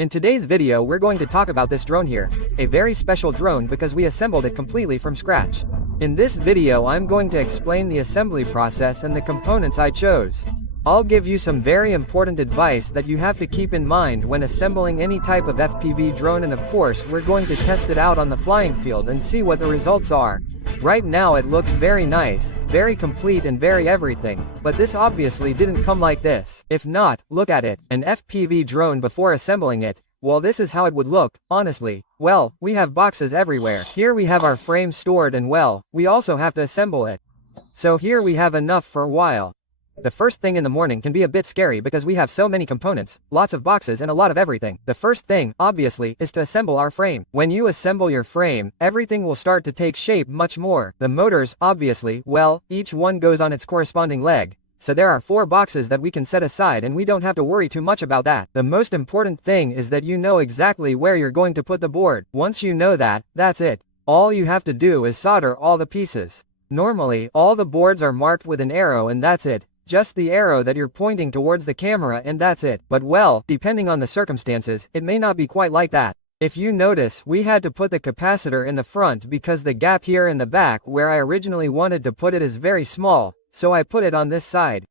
In today's video we're going to talk about this drone here, a very special drone because we assembled it completely from scratch. In this video I'm going to explain the assembly process and the components I chose. I'll give you some very important advice that you have to keep in mind when assembling any type of FPV drone, and of course we're going to test it out on the flying field and see what the results are. Right now it looks very nice, very complete and very everything, but this obviously didn't come like this. If not, look at it, an FPV drone before assembling it. Well, this is how it would look, honestly. Well, we have boxes everywhere. Here we have our frame stored, and well, we also have to assemble it. So here we have enough for a while. The first thing in the morning can be a bit scary because we have so many components, lots of boxes and a lot of everything. The first thing, obviously, is to assemble our frame. When you assemble your frame, everything will start to take shape much more. The motors, obviously, well, each one goes on its corresponding leg. So there are 4 boxes that we can set aside and we don't have to worry too much about that. The most important thing is that you know exactly where you're going to put the board. Once you know that, that's it. All you have to do is solder all the pieces. Normally, all the boards are marked with an arrow and that's it. Just the arrow that you're pointing towards the camera and that's it. But well, depending on the circumstances, it may not be quite like that. If you notice, we had to put the capacitor in the front because the gap here in the back where I originally wanted to put it is very small, so I put it on this side.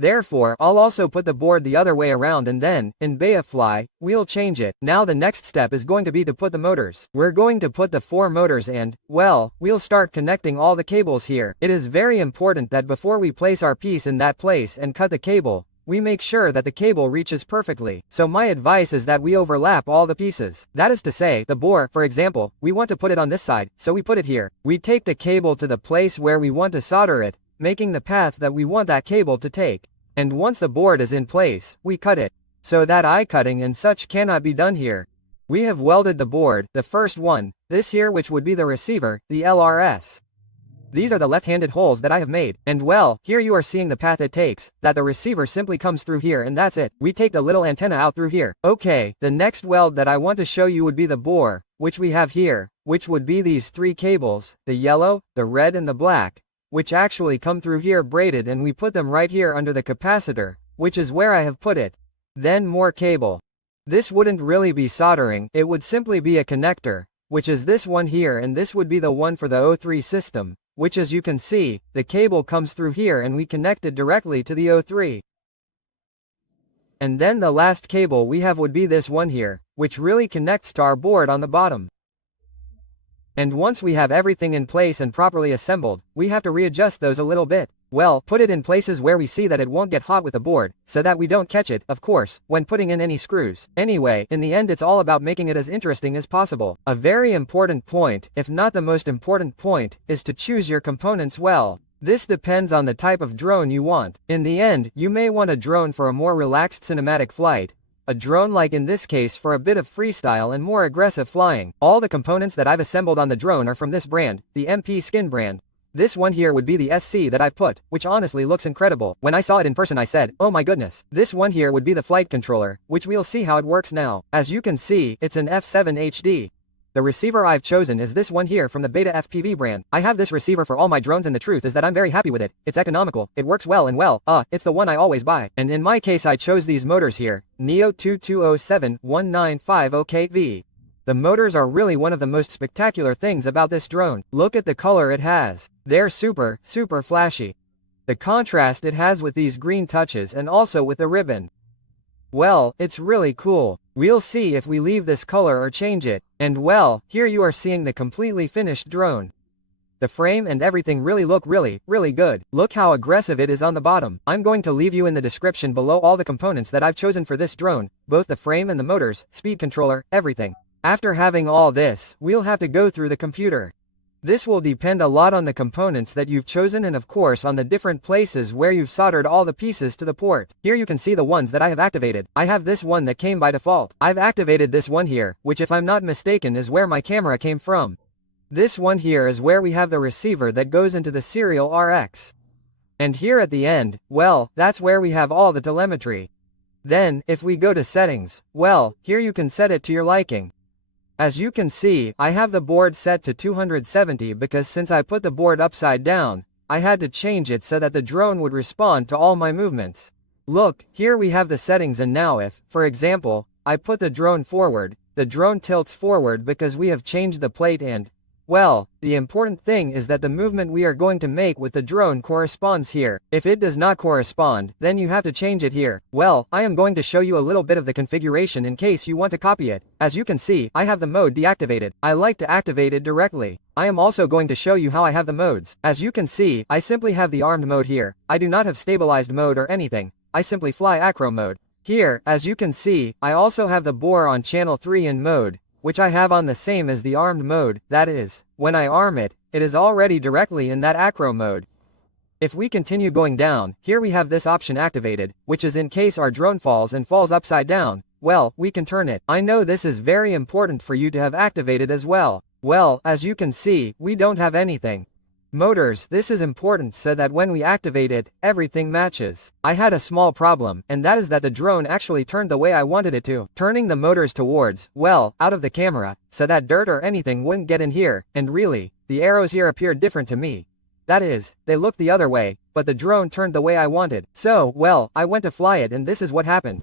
Therefore, I'll also put the board the other way around and then, in Bayafly, we'll change it. Now the next step is going to be to put the motors. We're going to put the 4 motors and, well, we'll start connecting all the cables here. It is very important that before we place our piece in that place and cut the cable, we make sure that the cable reaches perfectly. So my advice is that we overlap all the pieces. That is to say, the bore, for example, we want to put it on this side, so we put it here. We take the cable to the place where we want to solder it, making the path that we want that cable to take. And once the board is in place, we cut it. So that eye cutting and such cannot be done here. We have welded the board, the first one, this here which would be the receiver, the LRS. These are the left-handed holes that I have made, and well, here you are seeing the path it takes, that the receiver simply comes through here and that's it. We take the little antenna out through here. Okay, the next weld that I want to show you would be the bore, which we have here, which would be these 3 cables, the yellow, the red and the black, which actually come through here braided, and we put them right here under the capacitor, which is where I have put it. Then more cable. This wouldn't really be soldering, it would simply be a connector, which is this one here, and this would be the one for the O3 system, which as you can see, the cable comes through here and we connect it directly to the O3. And then the last cable we have would be this one here, which really connects to our board on the bottom. And once we have everything in place and properly assembled, we have to readjust those a little bit. Well, put it in places where we see that it won't get hot with the board, so that we don't catch it, of course, when putting in any screws. Anyway, in the end it's all about making it as interesting as possible. A very important point, if not the most important point, is to choose your components well. This depends on the type of drone you want. In the end, you may want a drone for a more relaxed cinematic flight. A drone like in this case for a bit of freestyle and more aggressive flying. All the components that I've assembled on the drone are from this brand, the MEPSKING brand. This one here would be the SC that I've put, which honestly looks incredible. When I saw it in person I said, oh my goodness. This one here would be the flight controller, which we'll see how it works now. As you can see, it's an F7 HD. The receiver I've chosen is this one here from the fpvdrone brand. I have this receiver for all my drones and the truth is that I'm very happy with it. It's economical, it works well and well, it's the one I always buy. And in my case I chose these motors here, Neo 2207-1950KV. The motors are really one of the most spectacular things about this drone. Look at the color it has. They're super flashy. The contrast it has with these green touches and also with the ribbon. Well, it's really cool. We'll see if we leave this color or change it. And well, here you are seeing the completely finished drone. The frame and everything really look really good. Look how aggressive it is on the bottom. I'm going to leave you in the description below all the components that I've chosen for this drone, both the frame and the motors, speed controller, everything. After having all this, we'll have to go through the computer. This will depend a lot on the components that you've chosen and of course on the different places where you've soldered all the pieces to the port. Here you can see the ones that I have activated. I have this one that came by default. I've activated this one here, which if I'm not mistaken is where my camera came from. This one here is where we have the receiver that goes into the serial RX. And here at the end, well, that's where we have all the telemetry. Then, if we go to settings, well, here you can set it to your liking. As you can see, I have the board set to 270 because since I put the board upside down, I had to change it so that the drone would respond to all my movements. Look, here we have the settings, and now if, for example, I put the drone forward, the drone tilts forward because we have changed the plate and, well, the important thing is that the movement we are going to make with the drone corresponds here. If it does not correspond, then you have to change it here. Well, I am going to show you a little bit of the configuration in case you want to copy it. As you can see, I have the mode deactivated. I like to activate it directly. I am also going to show you how I have the modes. As you can see, I simply have the armed mode here. I do not have stabilized mode or anything. I simply fly acro mode. Here, as you can see, I also have the bore on channel 3 in mode, which I have on the same as the armed mode, that is, when I arm it, it is already directly in that acro mode. If we continue going down, here we have this option activated, which is in case our drone falls and falls upside down, well, we can turn it. I know this is very important for you to have activated as well. Well, as you can see, we don't have anything. Motors, this is important so that when we activate it, everything matches. I had a small problem, and that is that the drone actually turned the way I wanted it to. Turning the motors towards, well, out of the camera, so that dirt or anything wouldn't get in here, and really, the arrows here appeared different to me. That is, they looked the other way, but the drone turned the way I wanted. So, well, I went to fly it and this is what happened.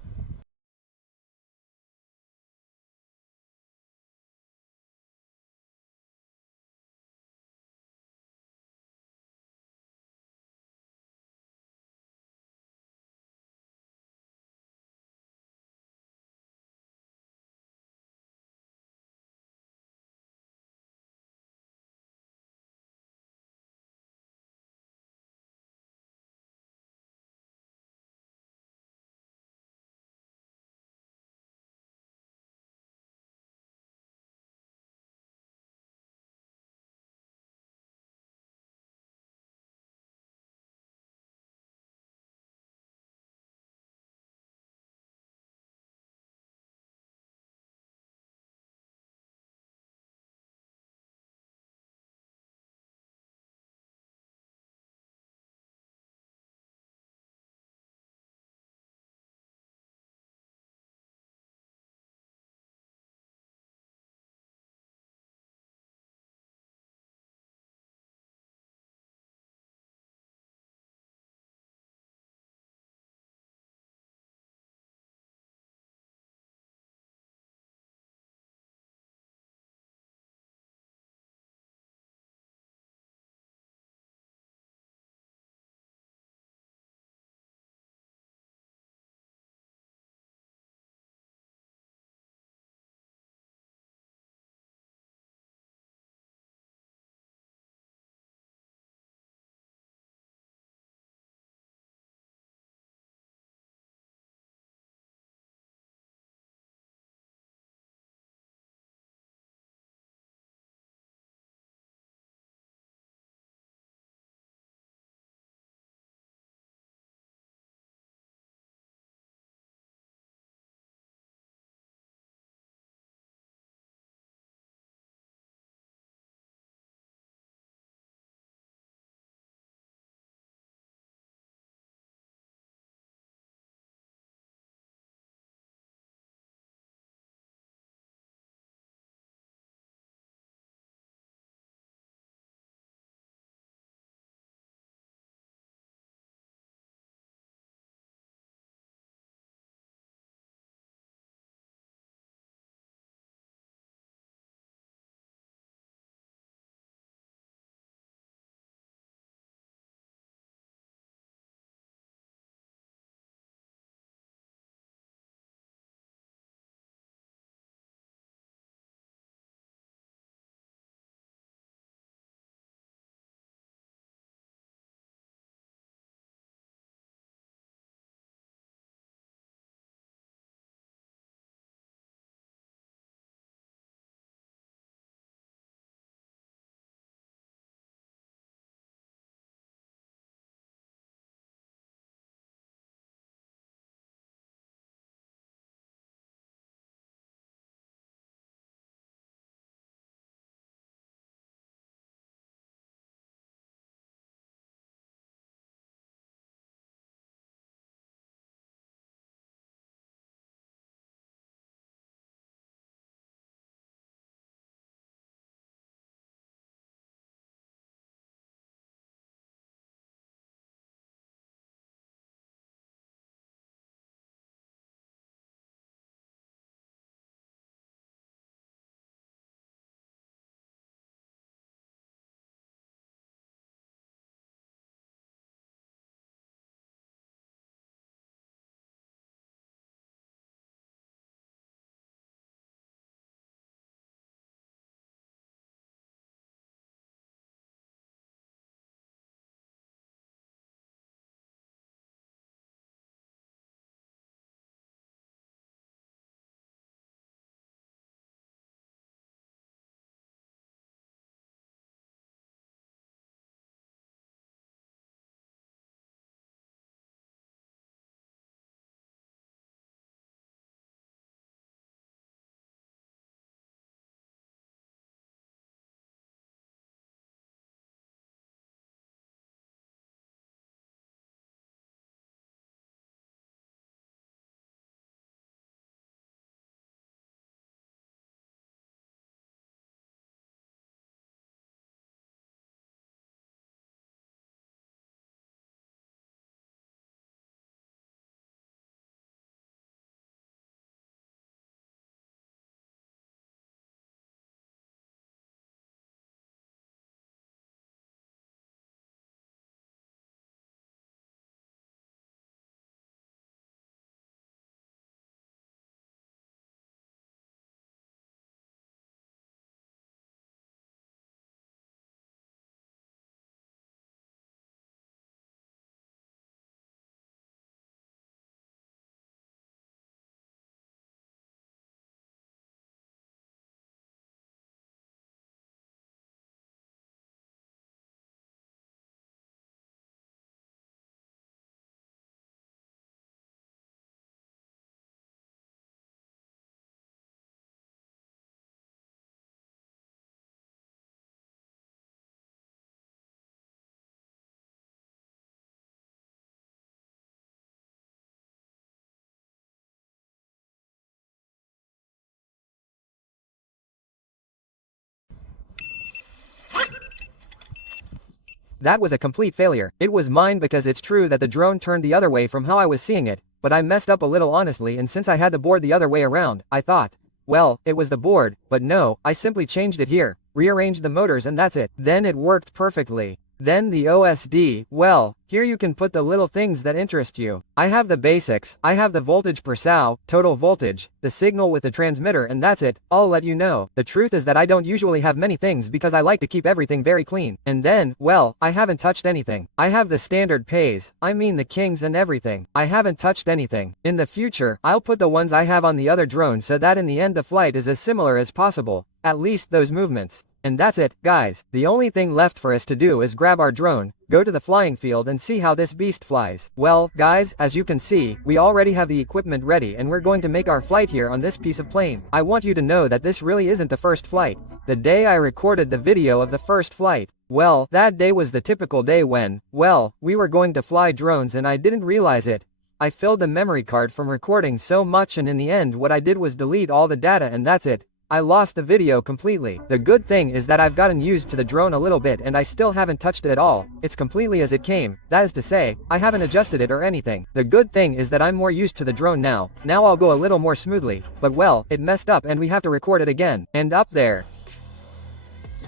That was a complete failure. It was mine because it's true that the drone turned the other way from how I was seeing it, but I messed up a little honestly, and since I had the board the other way around, I thought, well, it was the board, but no, I simply changed it here, rearranged the motors and that's it. Then it worked perfectly. Then the OSD, well, here you can put the little things that interest you. I have the basics, I have the voltage per SOW, total voltage, the signal with the transmitter and that's it. I'll let you know. The truth is that I don't usually have many things because I like to keep everything very clean. And then, well, I haven't touched anything. I have the standard pays, I mean the kings and everything. I haven't touched anything. In the future, I'll put the ones I have on the other drone so that in the end the flight is as similar as possible, at least those movements. And that's it, guys. The only thing left for us to do is grab our drone, go to the flying field and see how this beast flies. Well, guys, as you can see, we already have the equipment ready and we're going to make our flight here on this piece of plane. I want you to know that this really isn't the first flight. The day I recorded the video of the first flight, well, that day was the typical day when, well, we were going to fly drones and I didn't realize it. I filled the memory card from recording so much and in the end what I did was delete all the data and that's it. I lost the video completely. The good thing is that I've gotten used to the drone a little bit and I still haven't touched it at all. It's completely as it came, that is to say, I haven't adjusted it or anything. The good thing is that I'm more used to the drone now. Now I'll go a little more smoothly, but well, it messed up and we have to record it again. And up there,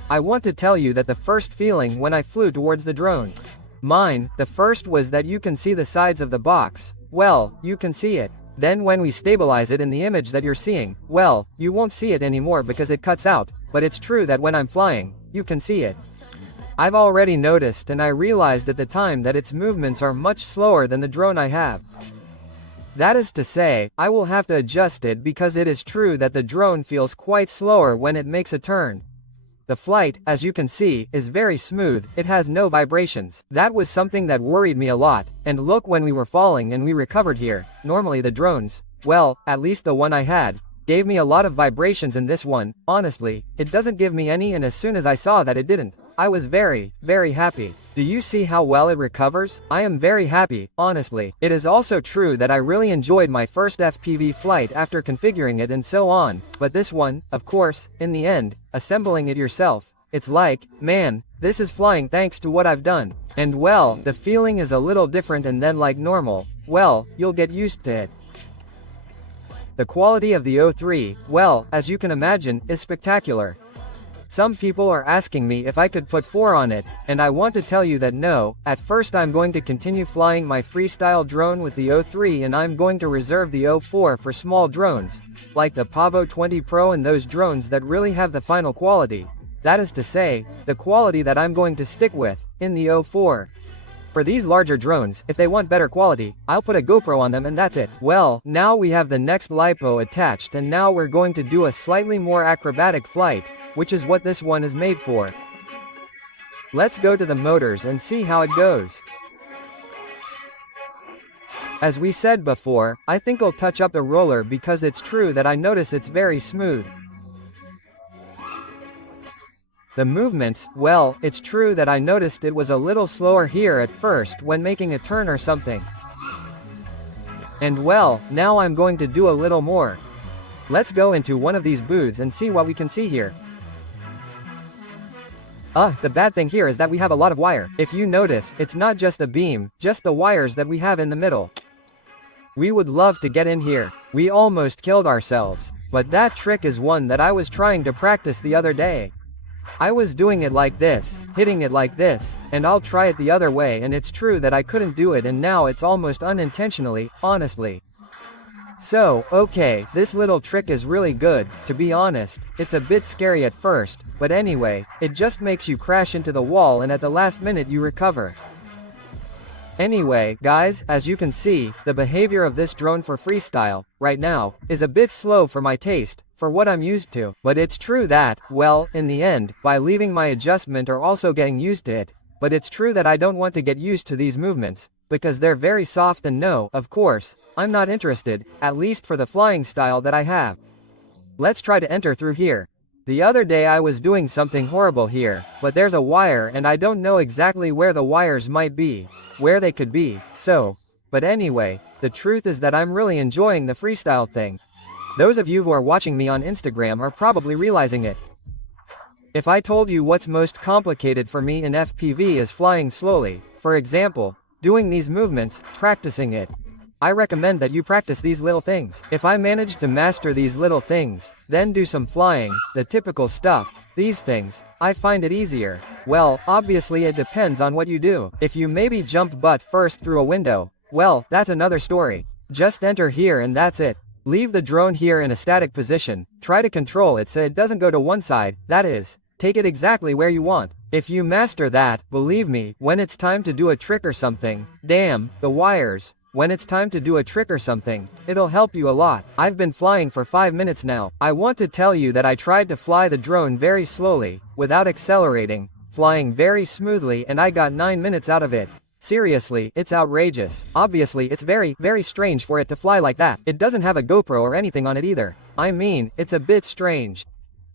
I want to tell you that the first feeling when I flew towards the drone. Mine, the first was that you can see the sides of the box. Well, you can see it. Then when we stabilize it in the image that you're seeing, well, you won't see it anymore because it cuts out, but it's true that when I'm flying, you can see it. I've already noticed and I realized at the time that its movements are much slower than the drone I have. That is to say, I will have to adjust it because it is true that the drone feels quite slower when it makes a turn. The flight, as you can see, is very smooth, it has no vibrations. That was something that worried me a lot, and look when we were falling and we recovered here, normally the drones, well, at least the one I had, gave me a lot of vibrations in this one, honestly, it doesn't give me any and as soon as I saw that it didn't, I was very, very happy. Do you see how well it recovers? I am very happy, honestly. It is also true that I really enjoyed my first FPV flight after configuring it and so on, but this one, of course, in the end, assembling it yourself, it's like, man, this is flying thanks to what I've done. And well, the feeling is a little different and then like normal, well, you'll get used to it. The quality of the O3, well, as you can imagine, is spectacular. Some people are asking me if I could put 4 on it, and I want to tell you that no, at first I'm going to continue flying my freestyle drone with the O3 and I'm going to reserve the O4 for small drones, like the Pavo 20 Pro and those drones that really have the final quality. That is to say, the quality that I'm going to stick with, in the O4. For these larger drones, if they want better quality, I'll put a GoPro on them and that's it. Well, now we have the next LiPo attached and now we're going to do a slightly more acrobatic flight, which is what this one is made for. Let's go to the motors and see how it goes. As we said before, I think I'll touch up the roller because it's true that I notice it's very smooth. The movements, well, it's true that I noticed it was a little slower here at first when making a turn or something. And well, now I'm going to do a little more. Let's go into one of these booths and see what we can see here. The bad thing here is that we have a lot of wire. If you notice, it's not just the beam, just the wires that we have in the middle. We would love to get in here. We almost killed ourselves. But that trick is one that I was trying to practice the other day. I was doing it like this, hitting it like this, and I'll try it the other way and it's true that I couldn't do it and now it's almost unintentionally, honestly. So, okay, this little trick is really good, to be honest, it's a bit scary at first, but anyway, it just makes you crash into the wall and at the last minute you recover. Anyway, guys, as you can see, the behavior of this drone for freestyle, right now, is a bit slow for my taste, for what I'm used to, but it's true that, well, in the end, by leaving my adjustment or also getting used to it, but it's true that I don't want to get used to these movements, because they're very soft and no, of course, I'm not interested, at least for the flying style that I have. Let's try to enter through here. The other day I was doing something horrible here, but there's a wire and I don't know exactly where the wires might be, where they could be, so. But anyway, the truth is that I'm really enjoying the freestyle thing. Those of you who are watching me on Instagram are probably realizing it. If I told you what's most complicated for me in FPV is flying slowly, for example, doing these movements, practicing it. I recommend that you practice these little things. If I manage to master these little things, then do some flying, the typical stuff, these things, I find it easier. Well, obviously it depends on what you do. If you maybe jump butt first through a window, well, that's another story. Just enter here and that's it. Leave the drone here in a static position, try to control it so it doesn't go to one side, that is, take it exactly where you want. If you master that, believe me, when it's time to do a trick or something, damn, the wires. When it's time to do a trick or something, it'll help you a lot. I've been flying for 5 minutes now. I want to tell you that I tried to fly the drone very slowly, without accelerating, flying very smoothly, and I got 9 minutes out of it. Seriously, it's outrageous. Obviously it's very, very strange for it to fly like that. It doesn't have a GoPro or anything on it either. I mean, it's a bit strange.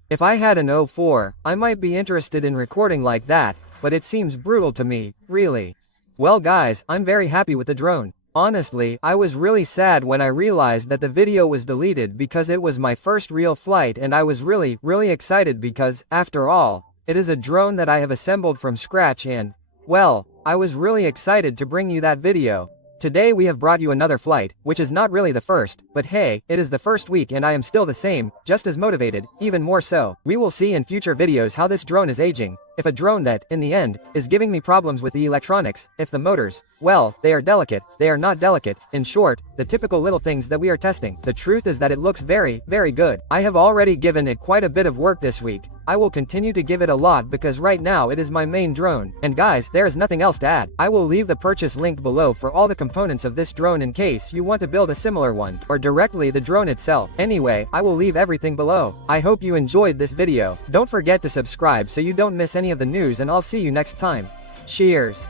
If I had an 04, I might be interested in recording like that, but it seems brutal to me, really. Well guys, I'm very happy with the drone. Honestly, I was really sad when I realized that the video was deleted because it was my first real flight and I was really, really excited because, after all, it is a drone that I have assembled from scratch and, well, I was really excited to bring you that video. Today we have brought you another flight, which is not really the first, but hey, it is the first week and I am still the same, just as motivated, even more so. We will see in future videos how this drone is aging. If a drone that, in the end, is giving me problems with the electronics, if the motors, well, they are delicate, they are not delicate, in short, the typical little things that we are testing. The truth is that it looks very, very good. I have already given it quite a bit of work this week. I will continue to give it a lot because right now it is my main drone. And guys, there is nothing else to add. I will leave the purchase link below for all the components of this drone in case you want to build a similar one, or directly the drone itself. Anyway, I will leave everything below. I hope you enjoyed this video. Don't forget to subscribe so you don't miss any of the news and I'll see you next time. Cheers.